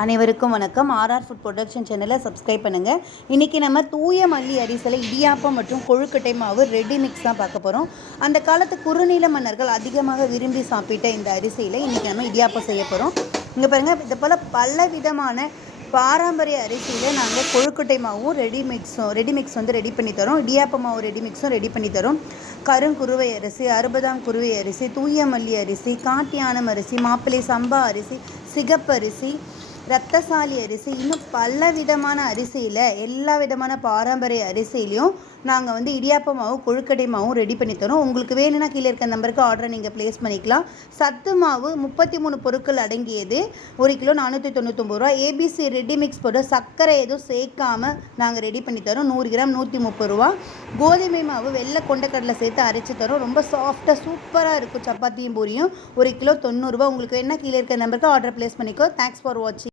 அனைவருக்கும் வணக்கம். RR food production சேனலை சப்ஸ்கிரைப் பண்ணுங்கள். இன்றைக்கி நம்ம தூய மல்லி அரிசியில் இடியாப்பம் மற்றும் கொழுக்கட்டை மாவு ரெடி மிக்ஸ் தான் பார்க்க போகிறோம். அந்த காலத்து குறுநில மன்னர்கள் அதிகமாக விரும்பி சாப்பிட்ட இந்த அரிசியில் இன்றைக்கி நம்ம இடியாப்பம் செய்ய போகிறோம். இங்கே பாருங்கள், இது போல் பல விதமான பாரம்பரிய அரிசியில் நாங்கள் கொழுக்கட்டை மாவும் ரெடி மிக்ஸ் வந்து ரெடி பண்ணி தரோம். இடியாப்ப மாவு ரெடி மிக்ஸும் ரெடி பண்ணி தரோம். கருங்குருவை அரிசி, அறுபதாம் குருவை அரிசி, தூய மல்லி அரிசி, காட்டியானம் அரிசி, மாப்பிள்ளை சம்பா அரிசி, சிகப்பரிசி, ரத்தசாலி அரிசி, இன்னும் பல விதமான அரிசியில் எல்லா விதமான பாரம்பரிய அரிசியிலையும் நாங்கள் வந்து இடியாப்ப மாவு கொழுக்கட்டை மாவும் ரெடி பண்ணி தரோம். உங்களுக்கு வேணும்னா கீழே இருக்க நம்பருக்கு ஆர்டரை நீங்கள் ப்ளேஸ் பண்ணிக்கலாம். சத்து மாவு 33 பொருட்கள் அடங்கியது, 1 கிலோ 499 ரூபா. ஏபிசி ரெடி மிக்ஸ் போட்டு சர்க்கரை எதுவும் சேர்க்காமல் நாங்கள் ரெடி பண்ணி தரோம். 100 கிராம் 130 ரூபா. கோதுமை மாவு வெள்ளை கொண்டக்கடலை சேர்த்து அரைச்சி தரோம். ரொம்ப சாஃப்டாக சூப்பராக இருக்கும். சப்பாத்தியும் பூரியும் 1 கிலோ 90 ரூபா. உங்களுக்கு வேணும்னா கீழே இருக்க நம்பருக்கு ஆர்டர் ப்ளேஸ் பண்ணிக்கோ. தேங்க்ஸ் ஃபார் வாட்சிங்.